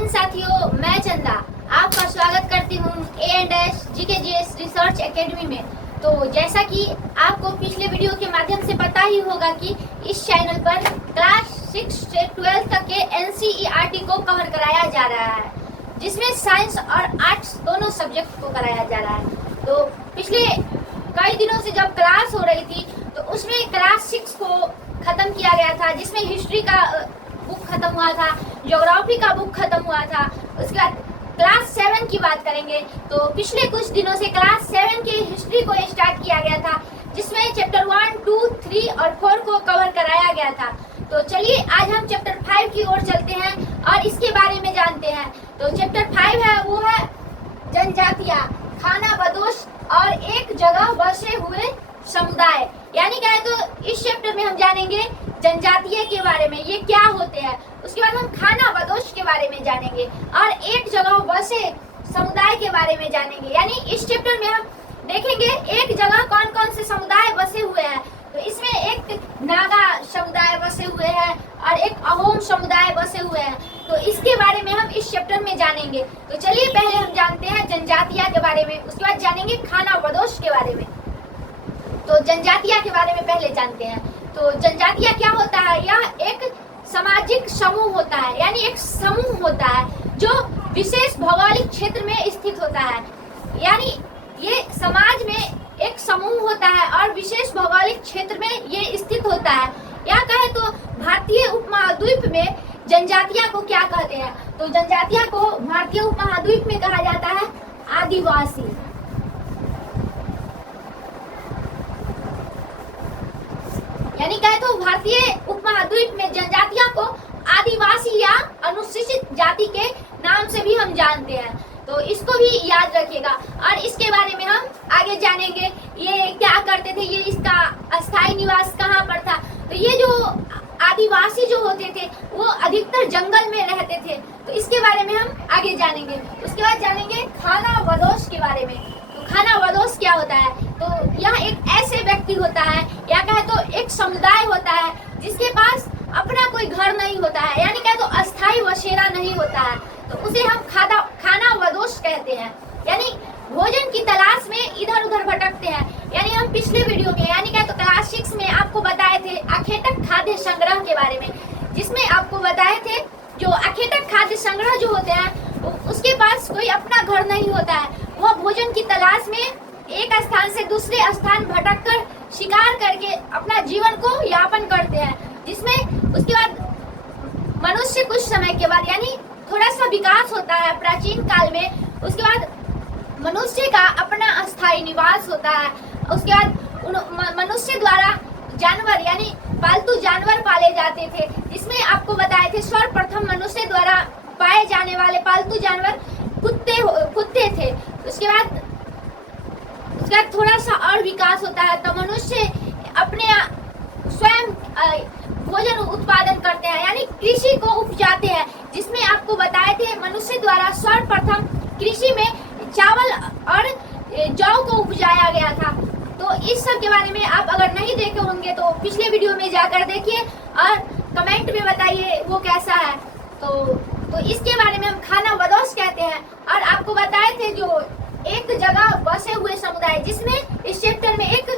हिंद साथियों, मैं चंदा आपका स्वागत करती हूँ A&S GKGS रिसर्च एकेडमी में। तो जैसा कि आपको पिछले वीडियो के माध्यम से पता ही होगा कि इस चैनल पर क्लास 6 से 12 तक के NCERT को कवर कराया जा रहा है, जिसमें साइंस और आर्ट्स दोनों सब्जेक्ट को कराया जा रहा है। तो पिछले कई दिनों से जब क्लास हो रही थी तो उसमें क्लास 6 को खत्म किया गया था, जिसमें हिस्ट्री का बुक खत्म हुआ था, ज्योग्राफी का बुक खत्म हुआ था। उसके बाद क्लास 7 की बात करेंगे तो पिछले कुछ दिनों से क्लास 7 की हिस्ट्री को स्टार्ट किया गया था, जिसमें चैप्टर 1, 2, 3 और 4 को कवर कराया गया था। तो चलिए आज हम चैप्टर 5 की ओर चलते हैं और इसके बारे में जानते हैं। तो चैप्टर 5 है वो है जनजातियां, खाना बदोश और एक जगह बसे हुए समुदाय। यानी क्या है, तो इस चैप्टर में हम जानेंगे जनजातीय के बारे में, ये क्या होते हैं। उसके बाद हम खाना बदोश के बारे में जानेंगे और एक जगह बसे समुदाय के बारे में जानेंगे। यानी इस चैप्टर में हम देखेंगे एक जगह कौन कौन से समुदाय बसे हुए हैं। तो इसमें एक नागा समुदाय बसे हुए हैं और एक अहोम समुदाय बसे हुए हैं। तो इसके बारे में हम इस चैप्टर में जानेंगे। तो चलिए पहले हम जानते हैं जनजातियां के बारे में, उसके बाद जानेंगे खाना बदोश के बारे में। तो जनजातियां के बारे में पहले जानते हैं। तो जनजातियां क्या होता है, यह एक सामाजिक समूह होता है। यानी एक समूह होता है जो विशेष भौगोलिक क्षेत्र में स्थित होता है। यानी ये समाज में एक समूह होता है और विशेष भौगोलिक क्षेत्र में ये स्थित होता है। या कहे तो भारतीय उपमहाद्वीप में जनजातियां को क्या कहते हैं, तो जनजातियां को भारतीय उपमहाद्वीप में कहा जाता है आदिवासी। यानी कहे तो भारतीय उपमहाद्वीप में जनजातियां को आदिवासी या अनुसूचित जाति के नाम से भी हम जानते हैं। तो इसको भी याद रखिएगा और इसके बारे में हम आगे जानेंगे। ये क्या करते थे, ये इसका अस्थायी निवास कहाँ पर था। तो ये जो आदिवासी जो होते थे वो अधिकतर जंगल में रहते थे। तो इसके बारे में हम आगे जानेंगे। उसके बाद जानेंगे खाना बदोश के बारे में। तो खाना बदोश क्या होता है, तो यह एक ऐसे व्यक्ति होता है या कहे तो एक समुदाय होता है जिसके पास अपना कोई घर नहीं होता है। यानी कहे तो अस्थायी बसेरा नहीं होता है, तो उसे हम खाना बदोश कहते हैं। यानी भोजन की तलाश में इधर उधर भटकते हैं। यानी हम पिछले वीडियो में यानी कहे तो क्लास 6 में आपको बताए थे अखेटक खाद्य संग्रह के बारे में, जिसमें आपको बताए थे जो अखेटक खाद्य संग्रह जो होते हैं उसके पास कोई अपना घर नहीं होता है। वह भोजन की तलाश में एक स्थान से दूसरे स्थान भटक कर शिकार करके अपना जीवन को यापन करते हैं। जिसमें उसके बाद मनुष्य कुछ समय के बाद यानी थोड़ा सा विकास होता है प्राचीन काल में। उसके बाद मनुष्य का अपना अस्थायी निवास होता है। उसके बाद मनुष्य द्वारा जानवर यानी पालतू जानवर पाले जाते थे, जिसमें आपको बताए थे सर्वप्रथम मनुष्य द्वारा पाए जाने वाले पालतू जानवर कुत्ते थे। उसके बाद थोड़ा सा और विकास होता है तो मनुष्य अपने स्वयं भोजन उत्पादन करते हैं, यानी कृषि को उपजाते हैं। जिसमें आपको बताए थे मनुष्य द्वारा सर्वप्रथम कृषि में चावल और जौ को उपजाया गया था। तो इस सब के बारे में आप अगर नहीं देखे होंगे तो पिछले वीडियो में जाकर देखिए और कमेंट में बताइए वो कैसा है। तो इसके बारे में हम खाना बदोश कहते हैं। और आपको बताए थे जो एक जगह बसे हुए समुदाय, जिसमें इस चैप्टर में एक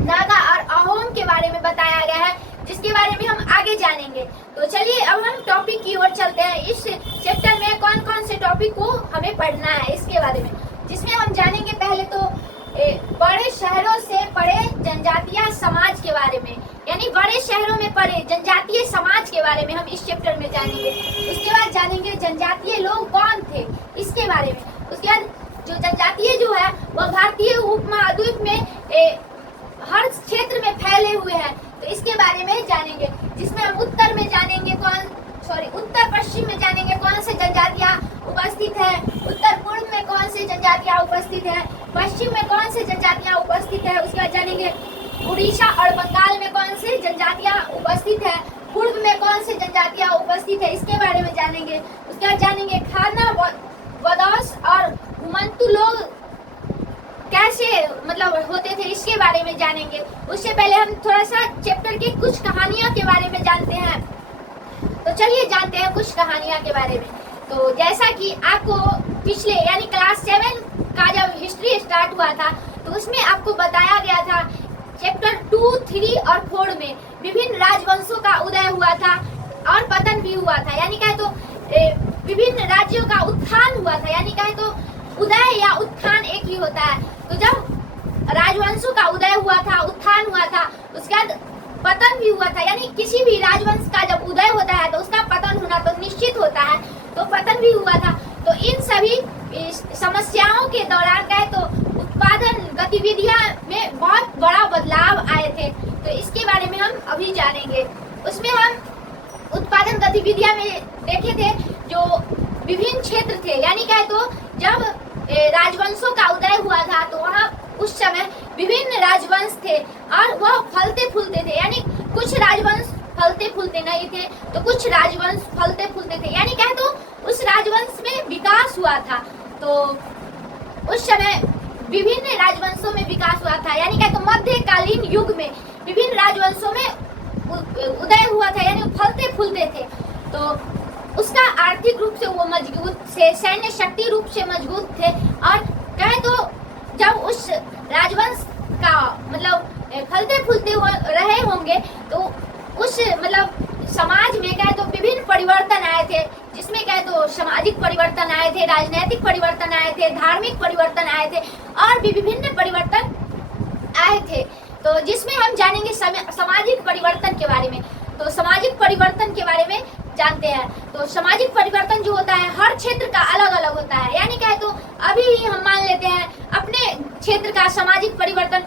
नागा और अहोम के बारे में बताया गया है, जिसके बारे में हम आगे जानेंगे। तो चलिए अब हम टॉपिक की ओर चलते हैं। इस चैप्टर में कौन कौन से टॉपिक को हमें पढ़ना है इसके बारे में, जिसमें हम जानेंगे पहले तो बड़े शहरों से पड़े जनजातीय समाज के बारे में। यानी बड़े शहरों में पड़े जनजातीय समाज के बारे में हम इस चैप्टर में जानेंगे। उसके बाद जानेंगे जनजातीय लोग कौन थे इसके बारे में। उसके बाद जो जनजातीय जो है वह भारतीय उपमहाद्वीप में हर क्षेत्र में फैले हुए हैं। तो इसके बारे में जानेंगे, जिसमें हम उत्तर पश्चिम में जानेंगे कौन से जनजातियां उपस्थित है, उत्तर पूर्व में कौन से जनजातियां उपस्थित है, पश्चिम में कौन से जनजातियां उपस्थित है। उसके बाद जानेंगे उड़ीसा और बंगाल में कौन से जनजातियां उपस्थित है, पूर्व में कौन से जनजातियां उपस्थित है, इसके बारे में जानेंगे। उसके बाद जानेंगे खाना बदोश और घुमंतु लोग कैसे होते थे, इसके बारे में जानेंगे। उससे पहले हम थोड़ा सा चैप्टर की कुछ कहानियों के बारे में जानते हैं। तो चलिए जानते हैं कुछ कहानियां के बारे में। तो जैसा कि आपको पिछले यानी क्लास 7 का जब हिस्ट्री स्टार्ट हुआ था तो उसमें आपको बताया गया था चैप्टर 2, 3 और 4 में विभिन्न राजवंशों का उदय हुआ था और पतन भी हुआ था। यानी कहे तो विभिन्न राज्यों का उत्थान हुआ था। यानी कहे तो उदय या उत्थान एक ही होता है। तो जब राजवंशों का उदय हुआ था, उत्थान हुआ था, उसके बाद पतन भी हुआ था। यानी किसी भी राजवंश का जब उदय होता है तो उसका पतन होना तो निश्चित होता है, तो पतन भी हुआ था। तो इन सभी समस्याओं के दौरान कहे तो उत्पादन गतिविधियां में बहुत बड़ा बदलाव आए थे। तो इसके बारे में हम अभी जानेंगे। उसमें हम उत्पादन गतिविधियां में देखे थे जो विभिन्न क्षेत्र थे। यानी कहे तो जब राजवंशों का उदय हुआ था तो वहाँ उस समय विभिन्न राजवंश थे और वह फलते फूलते थे। यानी कुछ राजवंश फलते फूलते नहीं थे तो कुछ राजवंश फलते फूलते थे। यानी कहे तो उस राजवंश में विकास हुआ था। तो उस समय विभिन्न राजवंशों में विकास हुआ था। यानी कहे तो मध्यकालीन युग में विभिन्न राजवंशों में उदय हुआ था, यानी फलते फूलते थे। तो उसका आर्थिक रूप से वो मजबूत थे, सैन्य शक्ति रूप से मजबूत थे। और कहे तो जब उस राजवंश का मतलब फलते फूलते रहे होंगे तो उस मतलब समाज में कहे तो विभिन्न परिवर्तन आए थे, जिसमें कहे तो सामाजिक परिवर्तन आए थे, राजनीतिक परिवर्तन आए थे, धार्मिक परिवर्तन आए थे और भी विभिन्न परिवर्तन आए थे। तो जिसमें हम जानेंगे सामाजिक परिवर्तन के बारे में। तो सामाजिक परिवर्तन के बारे में जानते हैं। तो सामाजिक परिवर्तन जो होता है हर क्षेत्र का अलग अलग होता है। यानी कहे तो अभी ही हम मान लेते हैं अपने क्षेत्र का सामाजिक परिवर्तन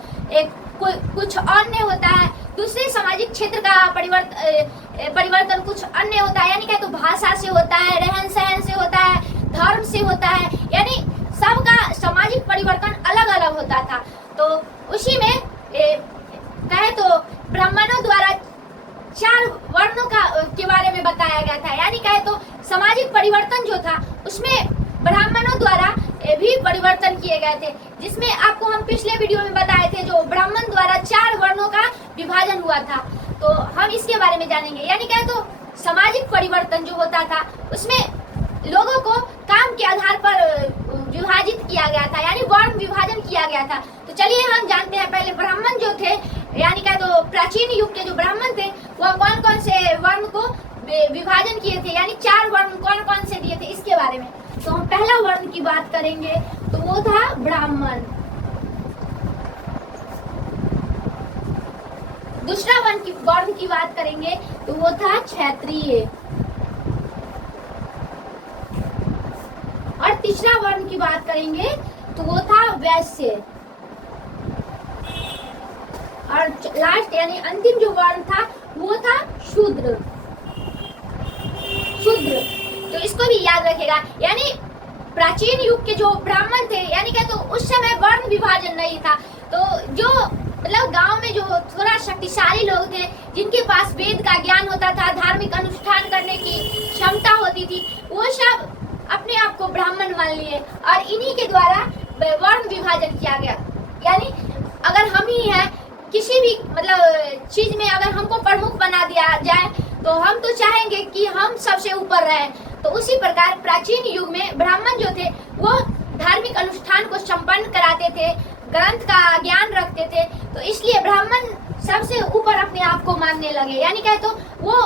कुछ अन्य होता है, दूसरे सामाजिक क्षेत्र का परिवर्तन कुछ अन्य होता है। यानी कहे तो भाषा से होता है, रहन सहन से होता है, धर्म से होता है। यानी सबका सामाजिक परिवर्तन अलग अलग होता था। तो उसी में कहे तो ब्राह्मणों द्वारा 4 वर्णों के बारे में बताया गया था। यानी कहे तो सामाजिक परिवर्तन जो था उसमें ब्राह्मणों द्वारा भी परिवर्तन किए गए थे, जिसमें आपको हम पिछले वीडियो में बताए थे जो ब्राह्मण द्वारा 4 वर्णों का विभाजन हुआ था। तो हम इसके बारे में जानेंगे। यानी कहे तो सामाजिक परिवर्तन जो होता था उसमें लोगों को काम के आधार पर विभाजित किया गया था, यानी वर्ण विभाजन किया गया था। तो चलिए हम जानते हैं पहले ब्राह्मण जो थे, यानी कहे तो प्राचीन युग के जो ब्राह्मण थे वह कौन कौन से वर्ण को विभाजन किए थे, यानी 4 वर्ण कौन कौन से दिए थे इसके बारे में। तो हम पहला वर्ण की बात करेंगे तो वो था ब्राह्मण। दूसरा वर्ण की बात करेंगे तो वो था क्षत्रिय। और तीसरा वर्ण की बात करेंगे तो वो था वैश्य। और लास्ट यानी अंतिम जो वर्ण था वो था शूद्र। तो इसको भी याद रखेगा। यानी प्राचीन युग के जो ब्राह्मण थे, यानी कि तो उस समय वर्ण विभाजन नहीं था। तो जो मतलब गांव में जो थोड़ा शक्तिशाली लोग थे, जिनके पास वेद का ज्ञान होता था, धार्मिक अनुष्ठान करने की क्षमता होती थी, वो सब अपने आप को ब्राह्मण मान लिए और इन्हीं के द्वारा वर्ण विभाजन किया गया। यानी अगर हम ही हैं किसी भी मतलब चीज में अगर हमको प्रमुख बना दिया जाए तो हम तो चाहेंगे कि हम सबसे ऊपर रहें। तो उसी प्रकार प्राचीन युग में ब्राह्मण जो थे वो धार्मिक अनुष्ठान को संपन्न कराते थे, ग्रंथ का ज्ञान रखते थे। तो इसलिए ब्राह्मण सबसे ऊपर अपने आप को मानने लगे। यानी कहे तो वो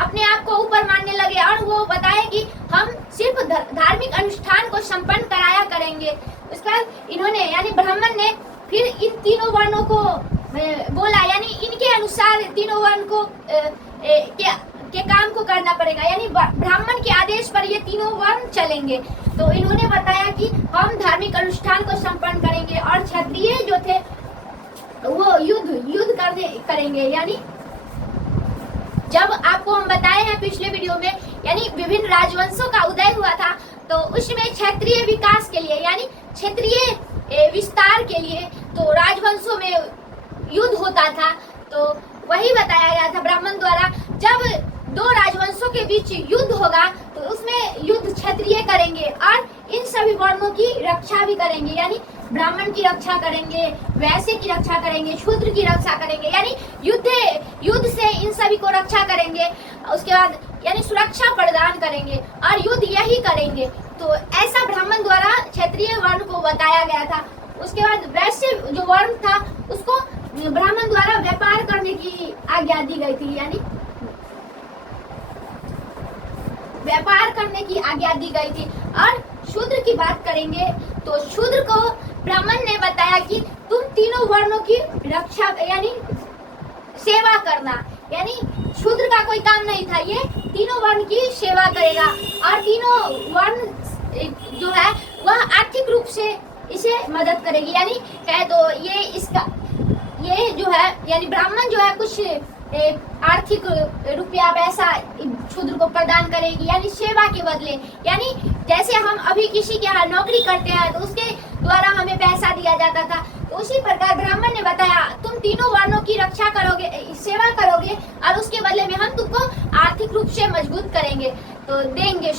अपने आप को ऊपर मानने लगे और वो बताए कि हम सिर्फ धार्मिक अनुष्ठान को संपन्न कराया करेंगे। उसके बाद इन्होंने यानी ब्राह्मण ने फिर इन तीनों वर्णों को बोला, यानी इनके अनुसार तीनों वर्ण को के काम को करना पड़ेगा। यानी ब्राह्मण के आदेश पर ये तीनों वर्ण चलेंगे। तो इन्होंने बताया कि हम धार्मिक अनुष्ठान को संपन्न करेंगे और क्षत्रिय जो थे वो युद्ध करेंगे। यानी जब आपको हम बताए हैं पिछले वीडियो में, यानी विभिन्न राजवंशों का उदय हुआ था तो उसमें क्षेत्रीय विकास के लिए यानी क्षेत्रीय विस्तार के लिए तो राजवंशों में युद्ध होता था। तो वही बताया गया था ब्राह्मण द्वारा। जब 2 राजवंशों के बीच युद्ध होगा तो उसमें युद्ध क्षत्रिय करेंगे और इन सभी वर्णों की रक्षा भी करेंगे। यानी ब्राह्मण की रक्षा करेंगे, वैश्य की रक्षा करेंगे, शूद्र की रक्षा करेंगे। यानी युद्ध से इन सभी को रक्षा करेंगे। उसके बाद यानी सुरक्षा प्रदान करेंगे और युद्ध यही करेंगे। तो ऐसा ब्राह्मण द्वारा क्षत्रिय वर्ण को बताया गया था। उसके बाद वैश्य जो वर्ण था उसको ब्राह्मण द्वारा व्यापार करने की आज्ञा दी गई थी, यानी व्यापार करने की आज्ञा दी गई थी। और शूद्र की बात करेंगे तो शूद्र को ब्राह्मण ने बताया कि तुम तीनों वर्णों की रक्षा यानी सेवा करना, यानी शूद्र का कोई काम नहीं था, ये तीनों वर्ण की सेवा करेगा। और तीनों वर्ण जो है वह आर्थिक रूप से इसे मदद करेगी, यानी कहे तो ये जो है यानी ब्राह्मण जो है कुछ आर्थिक रुपया पैसा शूद्र को प्रदान करेगी, यानी सेवा के बदले। यानी जैसे हम अभी किसी के यहाँ नौकरी करते हैं तो उसके द्वारा हमें पैसा दिया जाता था, तो उसी प्रकार ब्राह्मण ने बताया तुम तीनों वर्णों की रक्षा करोगे, सेवा करोगे और उसके बदले में हम तुमको आर्थिक रूप से मजबूत करेंगे, तो देंगे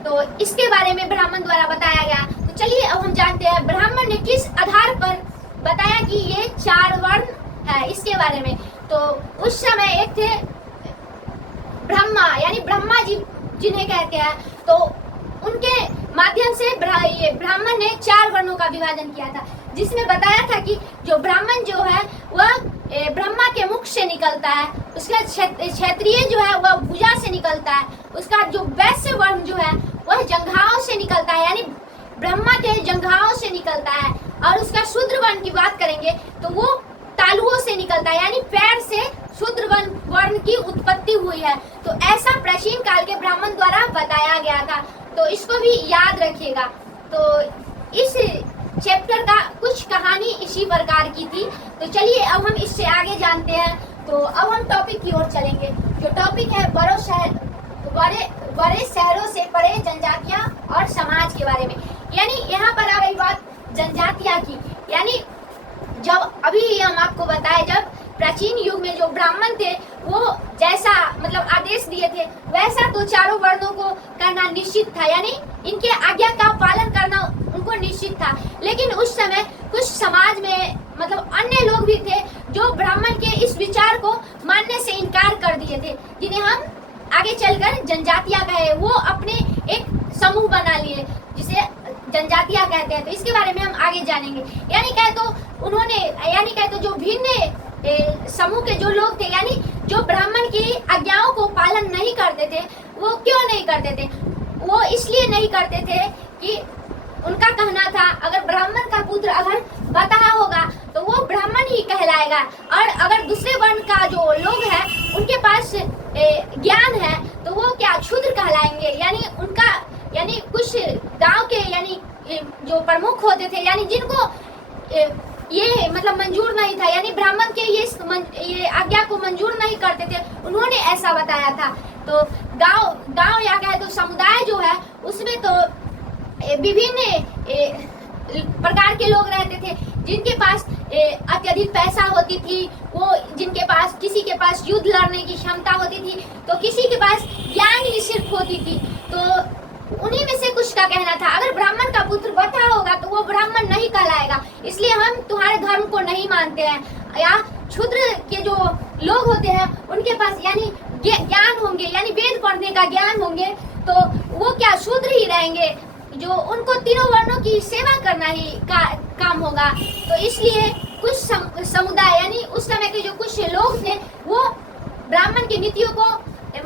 तो इसके बारे में ब्राह्मण द्वारा बताया गया। तो चलिए अब हम जानते हैं ब्राह्मण ने किस आधार पर बताया कि ये 4 वर्ण है, इसके बारे में। तो उस समय एक थे ब्रह्मा, यानी ब्रह्मा जी जिन्हें कहते हैं, तो उनके माध्यम से ब्राह्मण ने 4 वर्णों का विभाजन किया था, जिसमें बताया था कि जो ब्राह्मण जो है वह ब्रह्मा के मुख से निकलता है, उसका क्षत्रिय जो है वह भुजा से निकलता है, उसका जो वैश्य वर्ण जो है वह जंघाओं से निकलता है, यानी ब्रह्मा के जंघाओं से निकलता है। और उसका शूद्र वर्ण की बात करेंगे तो वो तालुओं से निकलता है, यानी पैर से शूद्र वर्ण की उत्पत्ति हुई है। तो ऐसा प्राचीन काल के ब्राह्मण द्वारा बताया गया था, तो इसको भी याद रखिएगा। तो इस चैप्टर का कुछ कहानी इसी प्रकार की थी। तो चलिए अब हम इससे आगे जानते हैं। तो अब हम टॉपिक की ओर चलेंगे, जो टॉपिक है बड़े शहरों से परे जनजातियां और समाज के बारे में। यानी यहाँ पर आ गई बात जनजातियां की, यानी जब अभी हम आपको बताए जब प्राचीन युग में जो ब्राह्मण थे वो जैसा मतलब आदेश दिए थे वैसा तो चारों वर्णों को करना निश्चित था, यानी इनके आज्ञा का पालन करना उनको निश्चित था। लेकिन उस समय कुछ समाज में मतलब अन्य लोग भी थे जो ब्राह्मण के इस विचार को मानने से इनकार कर दिए थे, जिन्हें हम आगे चलकर जनजातियां कहे। वो अपने एक समूह बना लिए जिसे जनजातियां कहते हैं। तो इसके बारे में हम आगे जानेंगे। यानी कहे तो जो भिन्न समूह के जो लोग थे, यानी जो ब्राह्मण की आज्ञाओं को पालन नहीं करते थे, वो क्यों नहीं करते थे? वो इसलिए नहीं करते थे कि उनका कहना था अगर ब्राह्मण का पुत्र अगर बतहा होगा तो वो ब्राह्मण ही कहलाएगा, और अगर दूसरे वर्ण का जो लोग हैं उनके पास ज्ञान है तो वो क्या क्षुद्र कहलाएंगे। यानी कुछ गांव के यानी जो प्रमुख होते थे, यानी जिनको ये मतलब मंजूर नहीं था, यानी ब्राह्मण के ये आज्ञा को मंजूर नहीं करते थे, उन्होंने ऐसा बताया था। तो गांव या कहे तो समुदाय जो है उसमें तो विभिन्न प्रकार के लोग रहते थे, जिनके पास अत्यधिक पैसा होती थी, वो जिनके पास किसी के पास युद्ध लड़ने की क्षमता होती थी, तो किसी के पास ज्ञान ही सिर्फ होती थी। तो उन्हीं में से कुछ का कहना था अगर ब्राह्मण का पुत्र बतहा होगा तो वो ब्राह्मण नहीं कहलाएगा, इसलिए हम तुम्हारे धर्म को नहीं मानते हैं। या क्षुद्र के जो लोग होते हैं उनके पास यानी ज्ञान होंगे, यानी वेद पढ़ने का ज्ञान होंगे, तो वो क्या शूद्र ही रहेंगे, जो उनको तीनों वर्णों की सेवा करना ही काम होगा। तो इसलिए कुछ समुदाय यानी उस समय के जो कुछ लोग थे वो ब्राह्मण की नीतियों को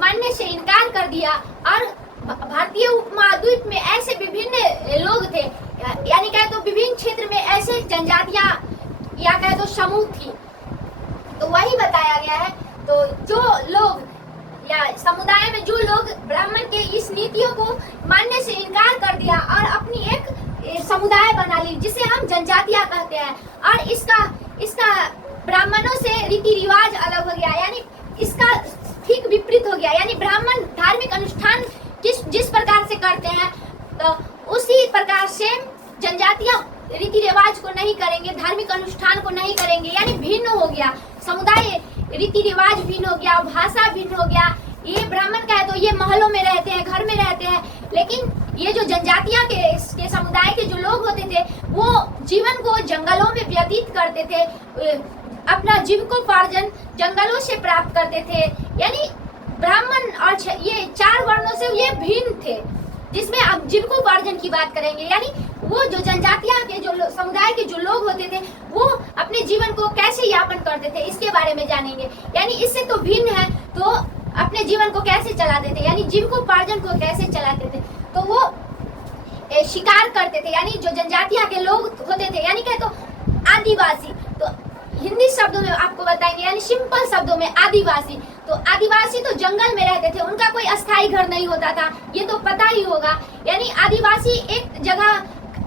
मानने से इनकार कर दिया। और भारतीय उपमहाद्वीप में ऐसे विभिन्न लोग थे, यानी कहे तो विभिन्न क्षेत्र में ऐसे जनजातियां या कहे तो समूह थी। तो वही बताया गया है। तो जो लोग या समुदाय में जो लोग ब्राह्मण के इस नीतियों को मानने से इनकार कर दिया और अपनी एक समुदाय बना ली जिसे हम जनजातियां कहते हैं, और इसका ब्राह्मणों से रीति रिवाज अलग हो गया, यानी इसका ठीक विपरीत हो गया। यानी ब्राह्मण धार्मिक अनुष्ठान जिस प्रकार से करते हैं तो उसी प्रकार से जनजातियां रीति रिवाज को नहीं करेंगे, धार्मिक अनुष्ठान को नहीं करेंगे, यानी भिन्न हो गया समुदाय, रीति रिवाज भिन्न हो गया, भाषा भिन्न हो गया। ये ब्राह्मण का है तो ये महलों में रहते हैं, घर में रहते हैं, लेकिन ये जो जनजातियां के समुदाय के जो लोग होते थे वो जीवन को जंगलों में व्यतीत करते थे, अपना जीविकोपार्जन जंगलों से प्राप्त करते थे। यानी ब्राह्मण और ये 4 वर्णों से ये भिन्न थे, जिसमें अब जीविकोपार्जन की बात करेंगे। यानी वो जो जनजातियां के जो समुदाय के जो लोग होते थे वो अपने जीवन को कैसे यापन करते थे इसके बारे में जानेंगे। यानी इससे तो भिन्न है, तो अपने जीवन को कैसे चलाते थे, यानी जीविकोपार्जन को कैसे चलाते थे। तो वो शिकार करते थे, यानी जो जनजातियां के लोग होते थे, यानी क्या, तो आदिवासी। तो हिंदी शब्दों में आपको बताएंगे, यानी सिंपल शब्दों में आदिवासी। तो आदिवासी तो जंगल में रहते थे, उनका कोई अस्थायी घर नहीं होता था, ये तो पता ही होगा। यानी आदिवासी एक जगह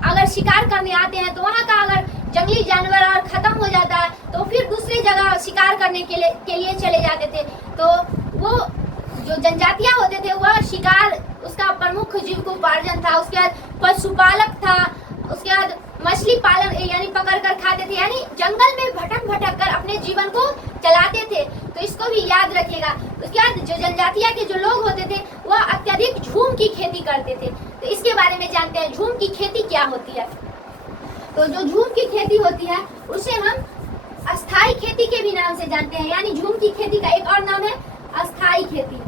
अगर शिकार करने आते हैं तो वहाँ का अगर जंगली जानवर और खत्म हो जाता है तो फिर दूसरी जगह शिकार करने के लिए चले जाते थे। तो वो जो जनजातियां होते थे वह शिकार उसका प्रमुख जीविकोपार्जन था। उसके बाद पशुपालक था, उसके बाद मछली पालन यानी पकड़ कर खाते थे, यानी जंगल में भटक भटक कर अपने जीवन को चलाते थे। तो इसको भी याद रखिएगा। उसके बाद जो जनजातियां के जो लोग होते थे वह अत्यधिक झूम की खेती करते थे। तो इसके बारे में जानते हैं, झूम की खेती क्या होती है। तो जो झूम की खेती होती है उसे हम अस्थाई खेती के भी नाम से जानते हैं। यानी झूम की खेती का एक और नाम है अस्थाई खेती।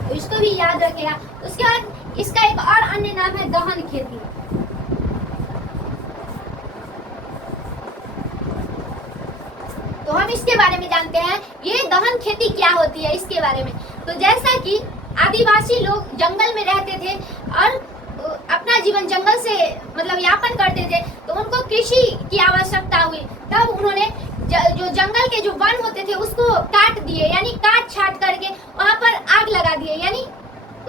तो इसको भी याद रखेगा। उसके बाद इसका एक और अन्य नाम है दहन खेती। तो हम इसके बारे में जानते हैं, ये दहन खेती क्या होती है इसके बारे में। तो जैसा कि आदिवासी लोग जंगल में रहते थे और अपना जीवन जंगल से मतलब यापन करते थे, तो उनको कृषि की आवश्यकता हुई। तब उन्होंने जो जंगल के जो वन होते थे उसको काट दिए, यानी काट छाट करके वहां पर आग लगा दिए, यानी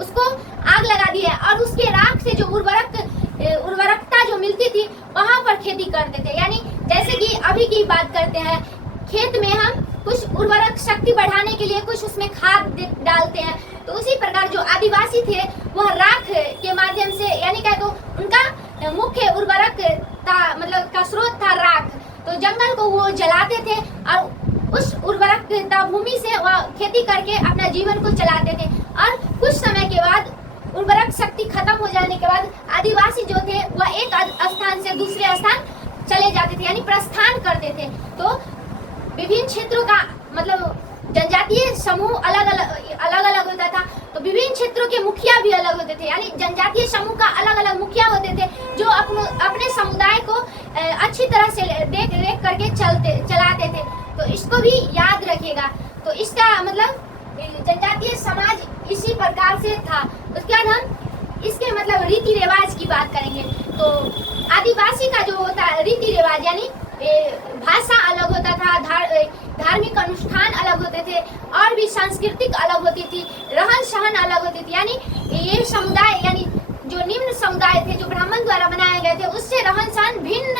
उसको आग लगा दिए और उसके राख से जो उर्वरकता जो मिलती थी वहां पर खेती करते थे। यानी जैसे कि अभी की बात करते हैं, खेत में हम कुछ उर्वरक शक्ति बढ़ाने के लिए कुछ उसमें खाद डालते हैं। तो उसी प्रकार जो आदिवासी थे वह राख के माध्यम से, यानी क्या, तो उनका मुख्य उर्वरक मतलब का स्रोत था राख। तो जंगल को वो जलाते थे और उस उर्वरकता भूमि से वह खेती करके अपना जीवन को चलाते थे। और कुछ समय के बाद उर्वरक शक्ति खत्म हो जाने के बाद आदिवासी जो थे वह एक स्थान से दूसरे स्थान चले जाते थे, यानी प्रस्थान करते थे। तो विभिन्न क्षेत्रों का मतलब जनजातीय समूह अलग अलग होता था। तो विभिन्न क्षेत्रों के मुखिया भी अलग होते थे, यानी जनजातीय समूह का अलग अलग मुखिया होते थे जो अपने समुदाय को अच्छी तरह से देख रेख करके चलाते थे। तो इसको भी याद रखिएगा। तो इसका मतलब जनजातीय समाज इसी प्रकार से था। उसके बाद हम इसके मतलब रीति रिवाज की बात करेंगे। तो आदिवासी का जो होता है रीति रिवाज, यानी भाषा अलग होता था, धार्मिक अनुष्ठान अलग होते थे और भी सांस्कृतिक अलग होती थी, रहन सहन अलग होती थी। यानी ये समुदाय, यानी जो निम्न समुदाय थे जो ब्राह्मण द्वारा बनाए गए थे, उससे रहन सहन भिन्न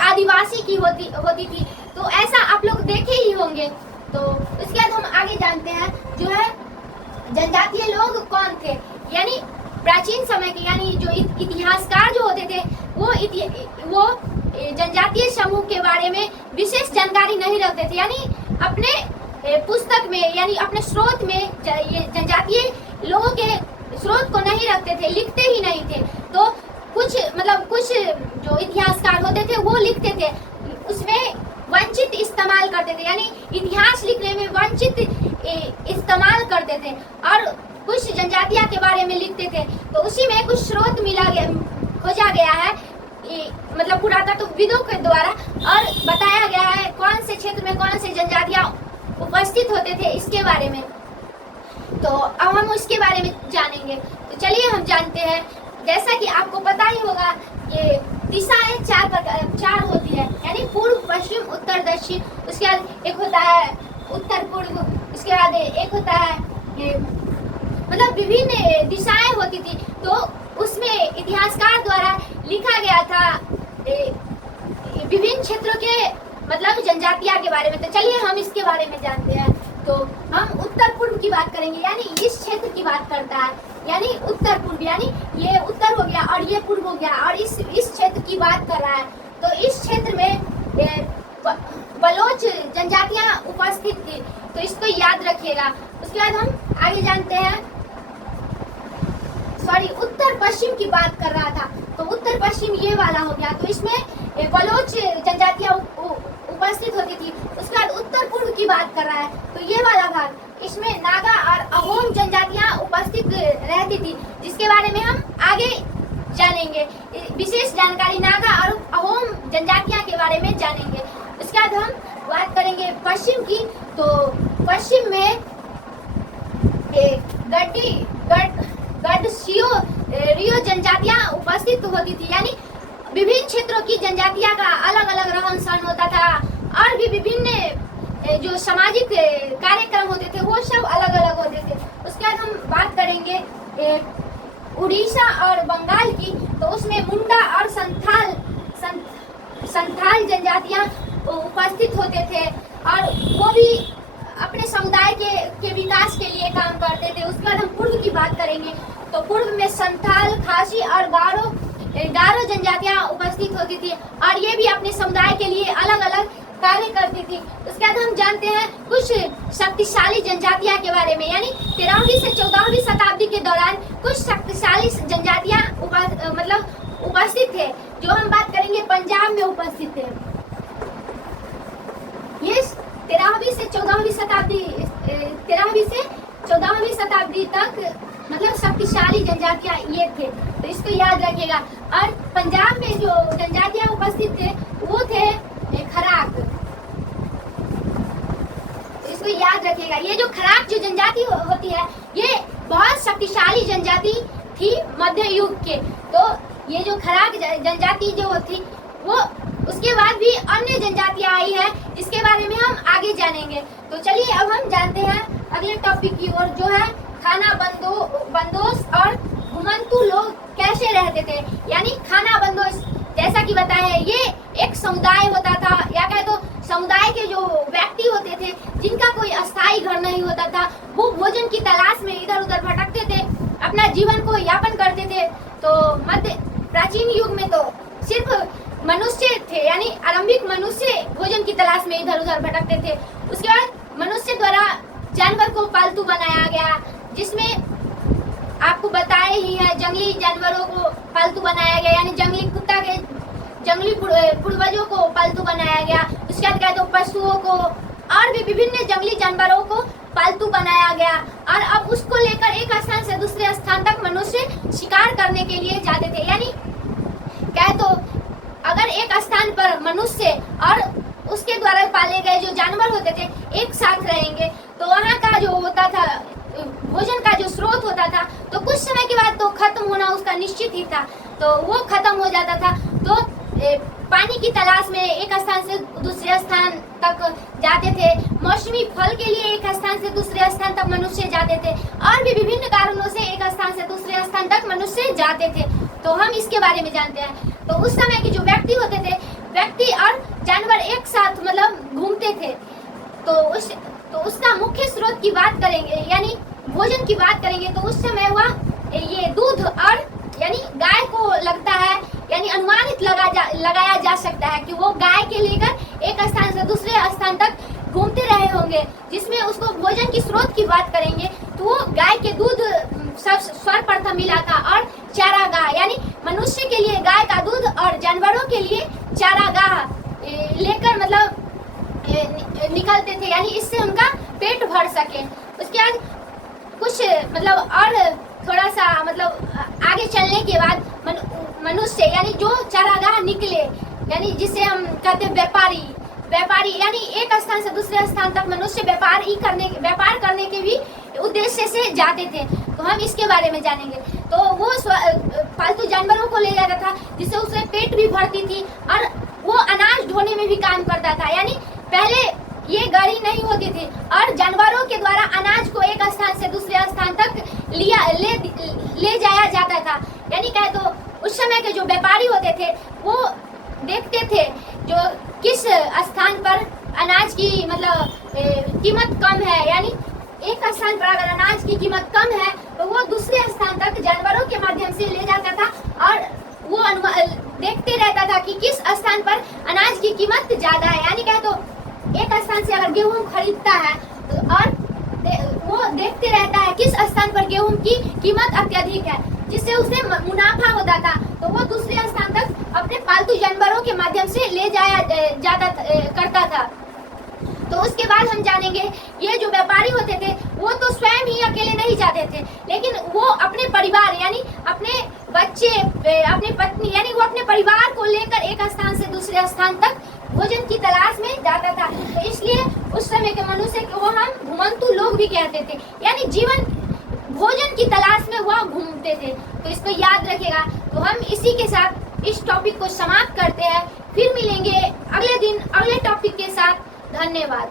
आदिवासी की होती थी। तो ऐसा आप लोग देखे ही होंगे। तो इसके बाद हम आगे जानते हैं जो है जनजातीय लोग कौन थे। यानी प्राचीन समय के, यानी जो इतिहासकार जो होते थे वो जनजातीय समूह के बारे में विशेष जानकारी नहीं रखते थे। यानी अपने पुस्तक में, यानी अपने स्रोत में ये जनजातीय लोगों के स्रोत को नहीं रखते थे, लिखते ही नहीं थे। तो कुछ जो इतिहासकार होते थे वो लिखते थे, उसमें वंचित इस्तेमाल करते थे, यानी इतिहास लिखने में वंचित इस्तेमाल करते थे और कुछ जनजातियां के बारे में लिखते थे। तो उसी में कुछ स्रोत खोजा गया है मतलब पुरातत्वविदों के द्वारा, और बताया गया है कौन से क्षेत्र में कौन से जनजातियां उपस्थित होते थे इसके बारे में। तो अब हम उसके बारे में जानेंगे। तो चलिए हम जानते हैं। जैसा कि आपको पता ही होगा, ये दिशाएं चार होती है, यानी पूर्व, पश्चिम, उत्तर, दक्षिण। उसके बाद एक होता है उत्तर पूर्व, उसके बाद एक होता है ये मतलब विभिन्न दिशाएं होती थी। तो उसमें इतिहासकार द्वारा लिखा गया था विभिन्न क्षेत्रों के मतलब जनजातियां के बारे में। तो चलिए हम इसके बारे में जानते हैं। तो हम उत्तर पूर्व की बात करेंगे, यानी इस क्षेत्र की बात करता है, यानी उत्तर पूर्व, यानी ये उत्तर हो गया और ये पूर्व हो गया और इस क्षेत्र की बात कर रहा है। तो इस क्षेत्र में बलोच जनजातियां उपस्थित थी। तो इसको याद रखिएगा। उसके बाद हम आगे जानते हैं, उत्तर पश्चिम की बात कर रहा था। तो उत्तर पश्चिम ये वाला हो गया। तो इसमें बलोच जनजातियां उपस्थित होती थी। उसके बाद उत्तर पूर्व की बात कर रहा है तो ये वाला भाग, इसमें नागा और अहोम जनजातियां उपस्थित रहती थी, जिसके बारे में हम आगे जानेंगे। विशेष जानकारी नागा और अहोम जनजातियां के बारे में जानेंगे। उसके बाद हम बात करेंगे पश्चिम की, तो पश्चिम में रियो जनजातियां उपस्थित होती थी, यानी विभिन्न क्षेत्रों की जनजातियां का अलग अलग रहन सहन होता था और भी विभिन्न जो सामाजिक कार्यक्रम होते थे वो सब अलग अलग होते थे। उसके बाद हम बात करेंगे उड़ीसा और बंगाल की, तो उसमें मुंडा और संथाल जनजातियां उपस्थित होते थे और वो भी अपने समुदाय के विकास के लिए काम करते थे। उसके बाद हम पूर्व की बात करेंगे, तो पूर्व में संथाल, खासी और गारो जनजातियां उपस्थित होती थी और ये भी अपने समुदाय के लिए अलग अलग कार्य करती थी। उसके बाद हम जानते हैं कुछ शक्तिशाली जनजातियां के बारे में, यानी 13वीं से 14वीं शताब्दी के दौरान कुछ शक्तिशाली जनजातियां उपस्थित थे, जो हम बात करेंगे पंजाब में उपस्थित थे। ये 13वीं से 14वीं शताब्दी तक मतलब शक्तिशाली जनजातियां ये थे, तो इसको याद रखिएगा। और पंजाब में जो जनजातियां उपस्थित थे वो थे खराक, तो इसको याद रखिएगा। ये जो खराक जो जनजाति होती है ये बहुत शक्तिशाली जनजाति थी मध्य युग के। तो ये जो खराक जनजाति जो थी वो उसके बाद भी अन्य जनजातियां आई है, इसके बारे में हम आगे जानेंगे। तो चलिए अब हम जानते हैं अगले टॉपिक की ओर, जो है खाना बंदोश और घुमंतू लोग कैसे रहते थे। यानी खाना बंदोश जैसा कि बताया है, ये एक समुदाय होता था, या कहे तो समुदाय के जो व्यक्ति होते थे जिनका कोई अस्थायी घर नहीं होता था, वो भोजन की तलाश में इधर उधर भटकते थे, अपना जीवन को यापन करते थे। तो मध्य प्राचीन युग में तो सिर्फ मनुष्य थे, यानी आरंभिक मनुष्य भोजन की तलाश में इधर उधर भटकते थे। उसके बाद मनुष्य द्वारा जानवर को पालतू बनाया गया, जिसमें आपको बताए ही है जंगली जानवरों को पालतू बनाया गया, यानी जंगली कुत्ता के जंगली पूर्वजों को पालतू बनाया गया। उसके बाद क्या तो पशुओं को और भी विभिन्न जंगली जानवरों को पालतू बनाया गया, और अब उसको लेकर एक स्थान से दूसरे स्थान तक मनुष्य शिकार करने के लिए जाते थे। यानी क्या तो अगर एक स्थान पर मनुष्य और उसके द्वारा पाले गए जो जानवर होते थे एक साथ रहेंगे, तो वहाँ का जो होता था भोजन का जो स्रोत होता था, तो कुछ समय के बाद तो खत्म होना उसका निश्चित ही था, तो वो खत्म हो जाता था। तो पानी की तलाश में एक स्थान से दूसरे स्थान तक जाते थे, मौसमी फल के लिए एक स्थान से दूसरे स्थान तक मनुष्य जाते थे, और भी विभिन्न कारणों से एक स्थान से दूसरे स्थान तक मनुष्य जाते थे। तो हम इसके बारे में जानते हैं। तो उस समय के जो व्यक्ति होते थे, व्यक्ति और जानवर एक साथ मतलब घूमते थे। तो उसका मुख्य स्रोत की बात करेंगे, यानी भोजन की बात करेंगे, तो उस समय वह ये दूध और यानी गाय को लगता है, यानी अनुमानित लगाया जा सकता है कि वो गाय के लेकर एक स्थान से दूसरे स्थान तक घूमते रहे होंगे, जिसमें उसको भोजन की स्रोत की बात करेंगे तो वो गाय के दूध सर्वप्रथम मिला था, और चारागाह, यानी मनुष्य के लिए गाय का दूध और जानवरों के लिए चारागाह लेकर मतलब निकलते थे, यानी इससे उनका पेट भर सके। उसके बाद कुछ मतलब और थोड़ा सा मतलब आगे चलने के बाद मनुष्य यानी जो चारागाह निकले, यानी जिसे हम कहते हैं व्यापारी यानी एक स्थान से दूसरे स्थान तक मनुष्य व्यापार करने के भी उद्देश्य से जाते थे। तो हम इसके बारे में जानेंगे। तो वो पालतू जानवरों को ले जाता था, जिससे उसे पेट भी भरती थी, और वो अनाज ढोने में भी काम करता था। यानी पहले ये गाड़ी नहीं होती थी, और जानवरों के द्वारा अनाज को एक स्थान से दूसरे स्थान तक ले जाया जाता था। यानी क्या तो उस समय के जो व्यापारी होते थे वो देखते थे जो किस स्थान पर अनाज की मतलब कीमत कम है, यानी एक स्थान पर अगर अनाज की कीमत कम है तो वो दूसरे स्थान तक जानवरों के माध्यम से ले जाता था, और वो देखते रहता था कि किस स्थान पर अनाज की कीमत ज्यादा है। यानी क्या तो एक स्थान से अगर गेहूं खरीदता है तो और वो देखते रहता है किस स्थान पर गेहूं की कीमत अत्यधिक है, जिससे उसे मुनाफा होता था। तो तो वो दूसरे स्थान तक अपने पालतू जानवरों के माध्यम से ले जाया करता था। तो उसके बाद हम जानेंगे ये जो व्यापारी होते थे वो तो स्वयं ही अकेले नहीं जाते थे, लेकिन वो अपने परिवार यानी अपने बच्चे, अपनी पत्नी यानी वो अपने परिवार को लेकर एक स्थान से दूसरे स्थान तक भोजन की तलाश में जाता था। तो इसलिए उस समय के मनुष्य को हम घुमंतु लोग भी कहते थे, यानी जीवन भोजन की तलाश में वह घूमते थे। तो इसको याद रखिएगा। तो हम इसी के साथ इस टॉपिक को समाप्त करते हैं, फिर मिलेंगे अगले दिन अगले टॉपिक के साथ। धन्यवाद।